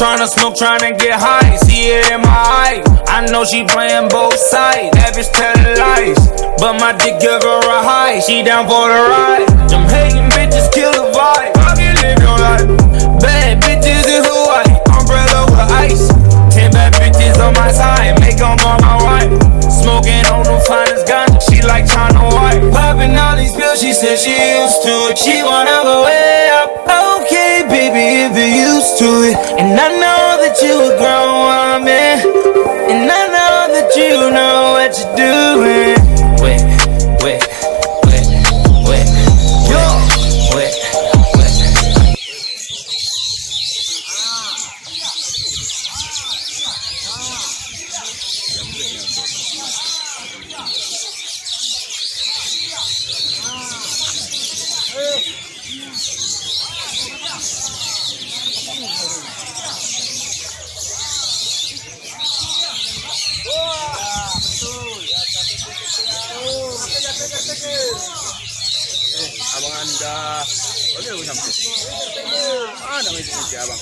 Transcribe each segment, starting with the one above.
Tryna smoke, tryna get high, see it in my eye. I know she playing both sides, that bitch telling lies. But my dick give her a high, she down for the ride. Them hating bitches kill the vibe, I can live your life. Bad bitches in Hawaii, umbrella with ice. 10 bad bitches on my side, make them all my wife. Smoking on the finest gun, she like China White. Popping all these pills, she said she used to it. She wanna go way up. Okay, baby, if you're used to it. And I know that you a grown woman, and I know that you know what you're doing. Wet, wet, wet, wet, wet, wet, wet. Abang anda, boleh aku sampai? Ada macam ni abang.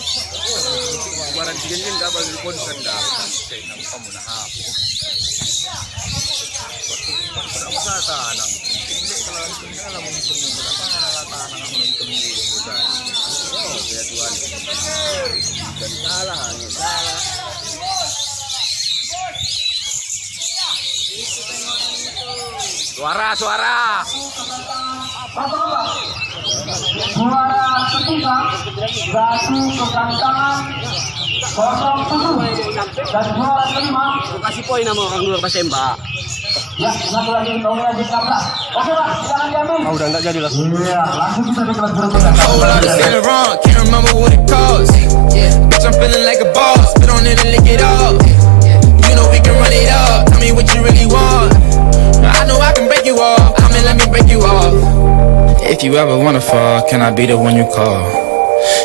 Barang cikin dah baru pun dah. Saya nak kamu nak hap. Kenapa tak tanam? Kalau mungkin kenapa tanam mungkin bukan. Oh, ya Tuhan. Dan salah. Suara. Juara ketiga Batu Kegantangan 07 dan juara kelima. Kasih poin nama orang luar Pasemba. Ya, satu lagi nomornya di 16. Oke Pak, silakan diambil. Udah enggak jadi lah. Iya, langsung kita ke kelas berikutnya. Whole lot of feeling wrong, can't remember what it cost. Bitch, I'm feeling like a boss, spit on it and lick it off. You know we can run it up, tell me what you really want. I know I can break you off, come and let me break you off. If you ever wanna fall, can I be the one you call?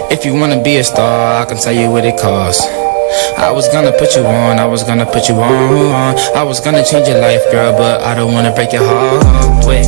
If you wanna be a star, I can tell you what it costs. I was gonna put you on, I was gonna put you on. I was gonna change your life, girl, but I don't wanna break your heart. Wait.